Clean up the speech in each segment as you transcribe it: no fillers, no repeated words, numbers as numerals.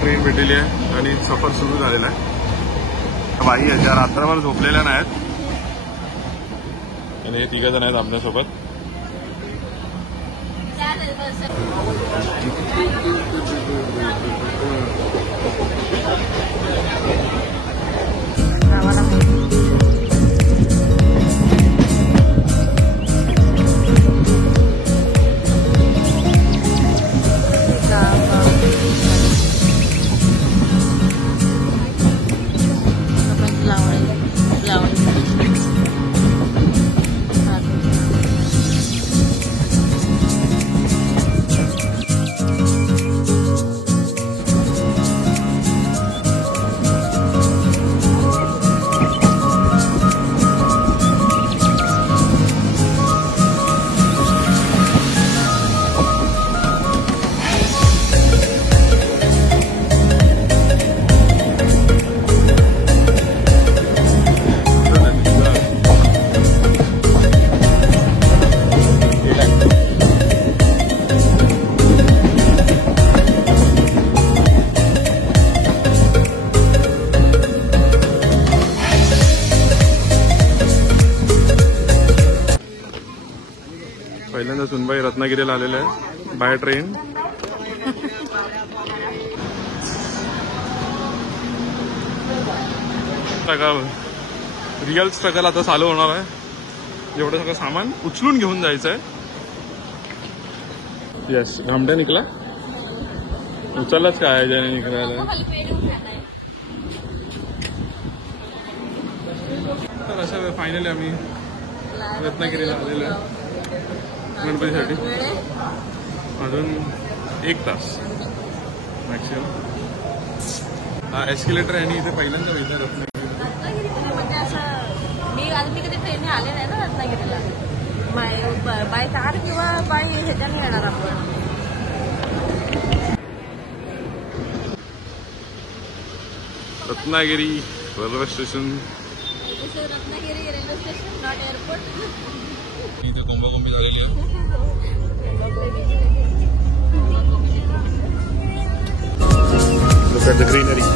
Train भेटलेली आहे आणि सफर सुरू झालेला आहे। बाई आहे ज्या रात्रभर झोपलेल्या नाहीत आणि हे 3 जण आहेत आपल्यासोबत। पहिल्यांदा सुनबाई रत्नागिरीला आलेले आहे बाय ट्रेन। रिअल स्ट्रगल आता चालू होणार आहे। एवढं सगळं सामान उचलून घेऊन जायचं आहे। यस घामट्या निघला उचललाच काय ज्याने निघायला। तर असं फायनली आम्ही रत्नागिरीला आलेलो आहे गणपतीसाठी। अजून 1 तास मॅक्सिमम। हा एस्केलेटर आहे आणि इथे पहिल्यांदा होईल रत्नागिरी म्हणजे असं मी कधी ट्रेनने आले नाही ना रत्नागिरीला। बाय कार किंवा बाय ह्याच्याने येणार आपण। Ratnagiri railway station. Ratnagiri railway station not airport. इथे कोंबाकोंबी झालेली आहे। Look at the greenery.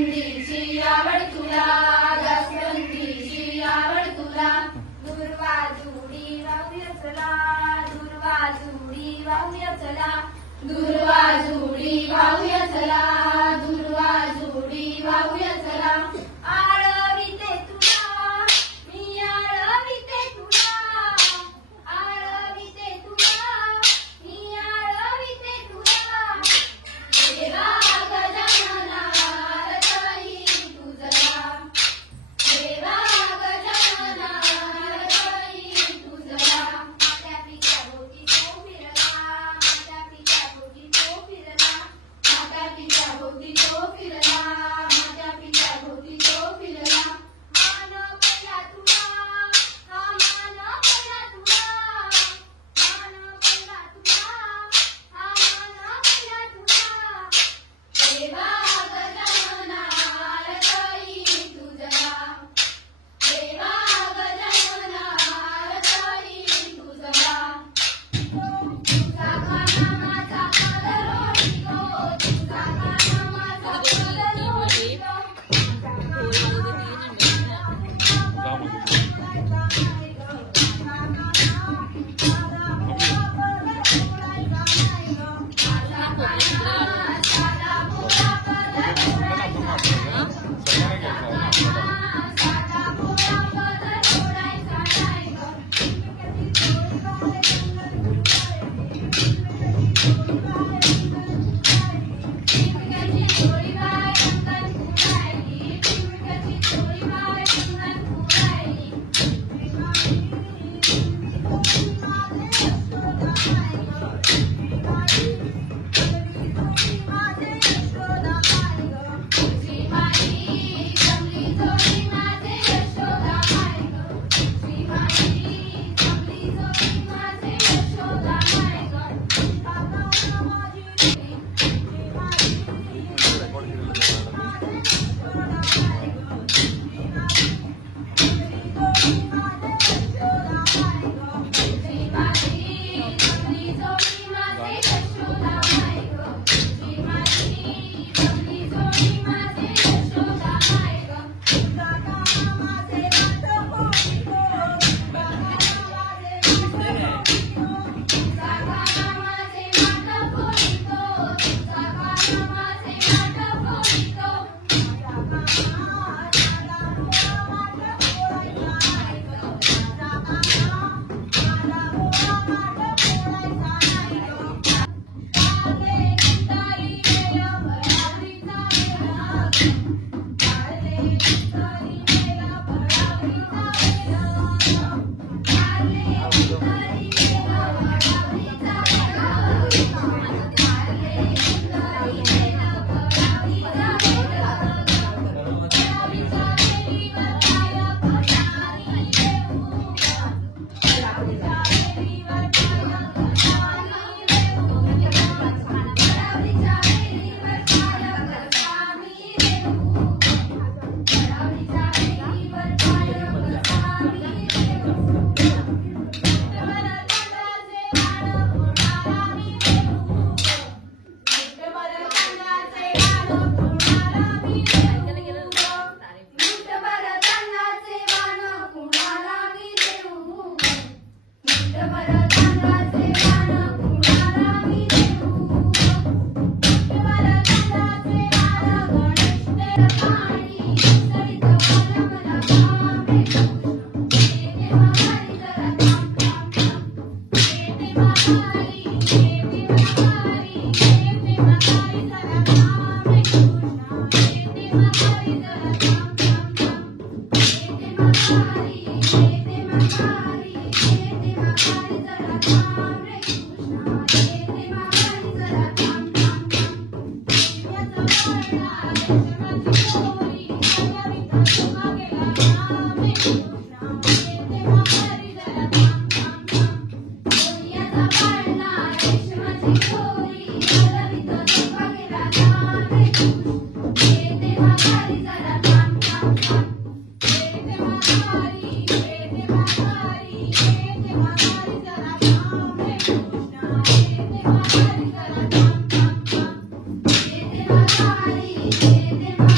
जास्वंदीची आवड तुला, जास्वंदीची आवड तुला. दुर्वा जुडी वाहूया चला, दुर्वा जुडी वाहूया चला, दुर्वा जुडी वाहूया चला, दुर्वा जुडी वाहूया चला. आळविते तुला मी, आळविते तुला, आळविते तुला मी, आळविते तुला. देवा गजानना रचई तुझला, देवा गजानना रचई तुझला. मात्या पित्या भोवती तो फिरला, मात्या पित्या भोवती तो फिरला, मात्या पित्या भोवती तो फिरला, मात्या पित्या भोवती तो फिरला. मान पडला तुला, हा मान पडला तुला, मान पडला तुला, हा मान पडला तुला. देवा गजानना रचई तुझला, देवा गजानना रचई तुझला. तुझा काना माझा कालरोडी गो, तुझा काना माझा कालरोडी गो.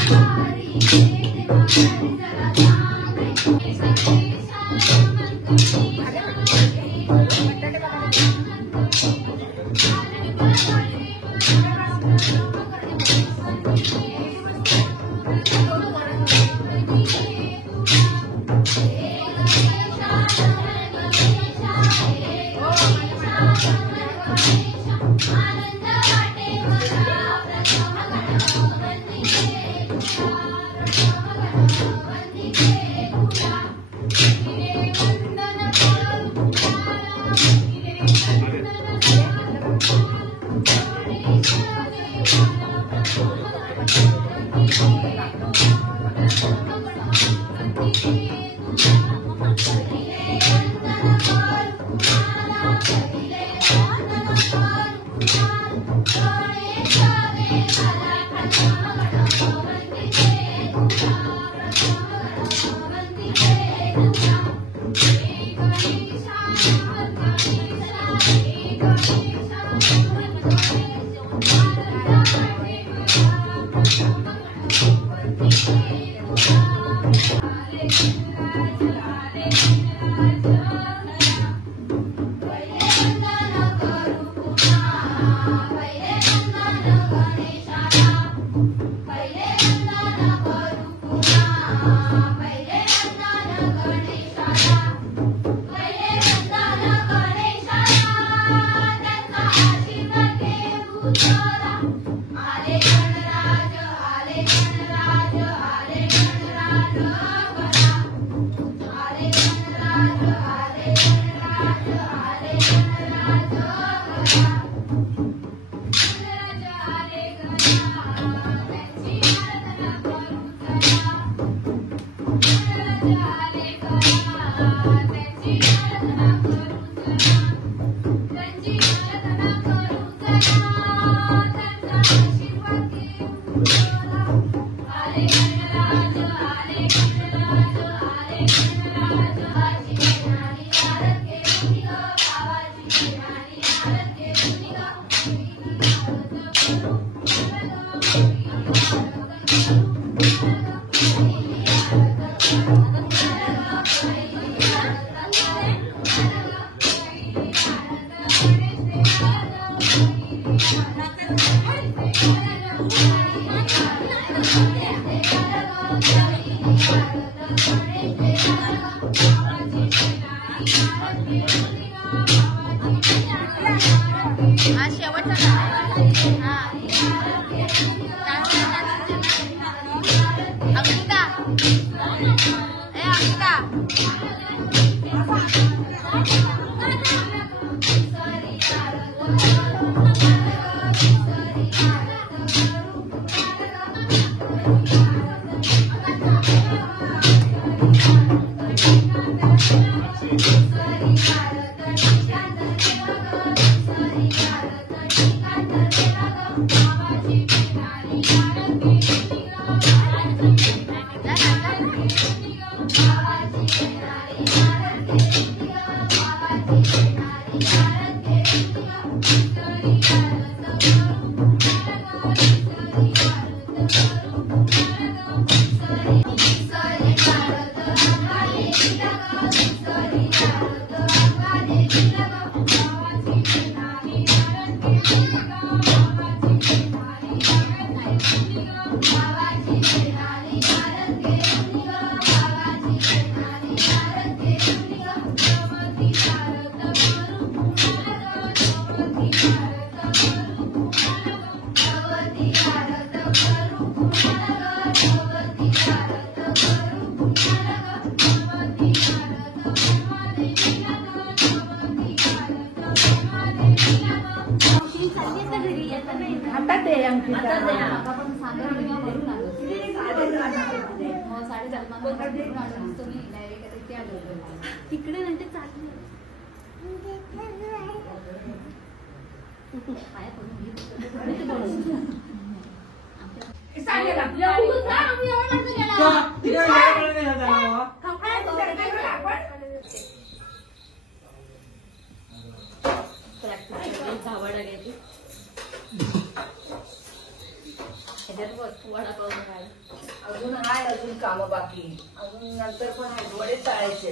Hare तिकडे म्हणजे चालली अजून आहे अजून काम बाकी अजून नंतर पण वडे तळायचे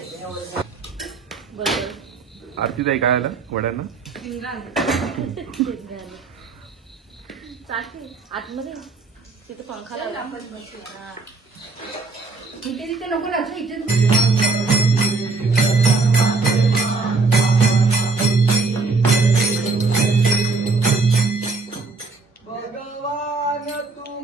आरती ताई काय आलं वड्यांना आतमध्ये तिथे पंखा लावला इथे तिथे नको लागतं इथे भगवान तू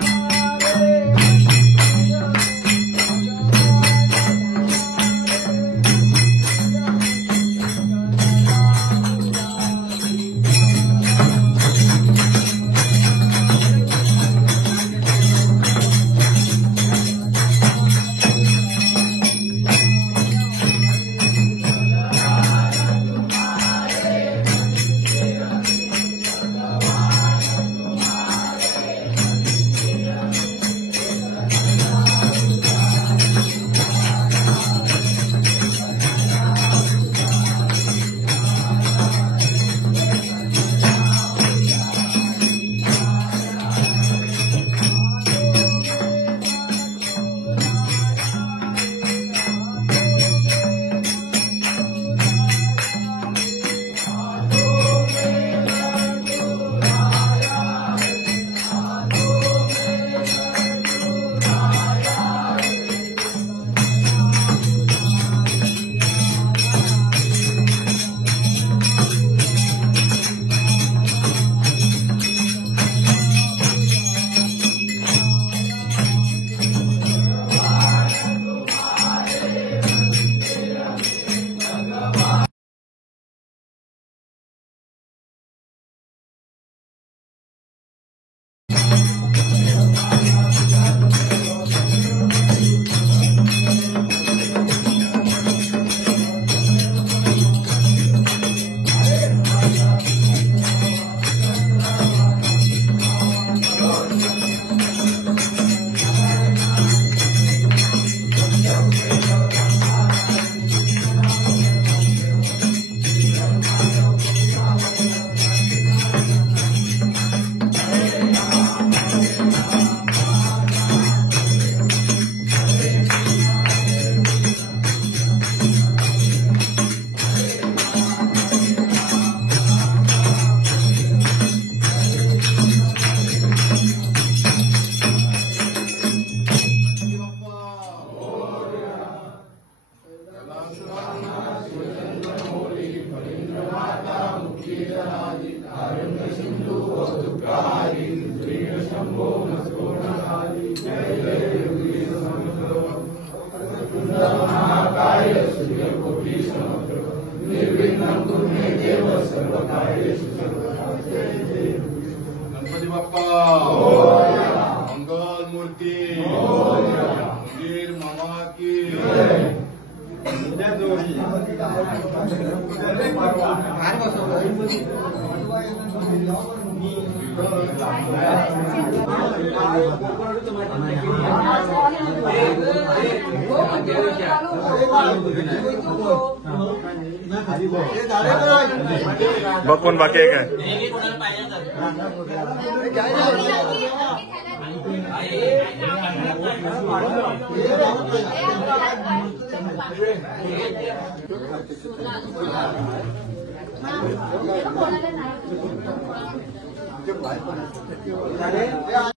गणपती बाप्पा मंगल मूर्ती मंदिर मामा की बघ कोण बाकी आहे काय कोणाला नाही